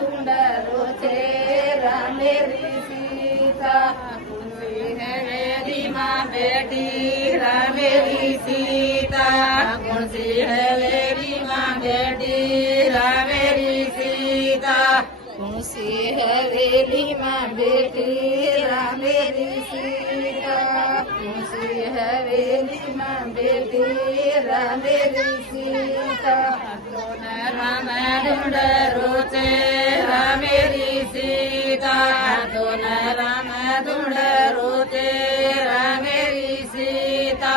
धुंडरो चेरा मेरी सीता है वेदी माँ बेटी मेरी सीता कौन सी है वेदी माँ बेटी मेरी सीता कौन सी है वेदी माँ बेटी मेरी सीता कौन सी है वेदी माँ बेटी मेरी सीता राम धुंडरो चेरा मेरी सीता दोन राम धुंडरो चेरा मेरी सीता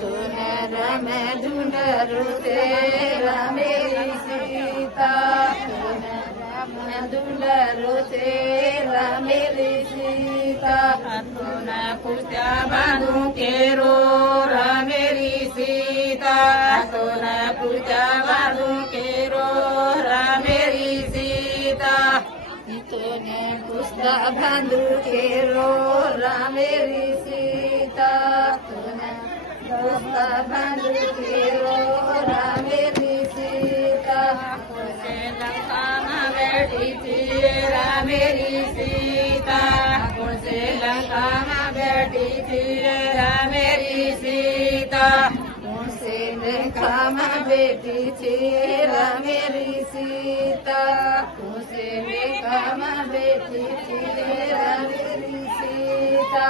दोन राम धुंडरो चेरा मेरी सीता दोन राम धुंडरो चेरा मेरी सीता दोन कुर्त्या बांधू केरो मेरी सीता दोन कुर्त्या बांधू केरो मेरी सीता तोने पुस्ता बांधू केरो मेरी सीता तोने पुस्ता बांधू केरो मेरी सीता कोसे लंका में बैठी थी मेरी सीता कोसे लंका में बैठी थी मेरी सीता कोसे लंका में बैठी थी मेरी सीता कोसे लंका में बैठी थी मेरी सीता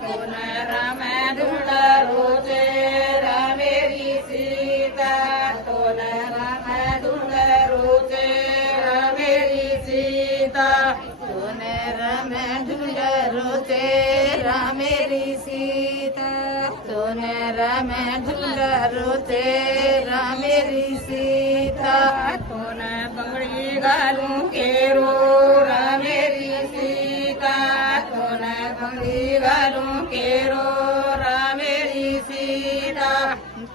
कौन राम धुंडरो चेरा मेरी सीता कौन राम धुंडरो चेरा मेरी सीता कौन राम धुंडरो चेरा मेरी सीता कौन राम धुंडरो चेरा मेरी सीता कौन पगड़ी घालूं केरो मेरी सीता कौन पगड़ी घालूं केरो मेरी सीता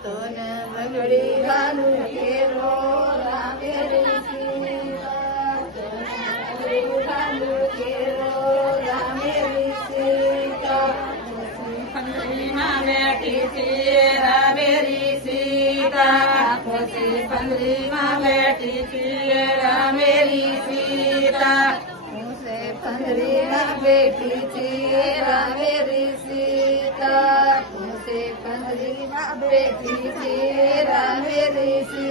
कौन पगड़ी घालूं केरो मेरी सीता कौन पगड़ी घालूं केरो मेरी सीता पंद्री माँ बैठी थी मेरी सीता खुशी पंद्री माँ बैठी थी मेरी सीता उसे पंद्री माँ बैठी थी मेरी सीता उसे पंद्री माँ बैठी थी मेरी सीता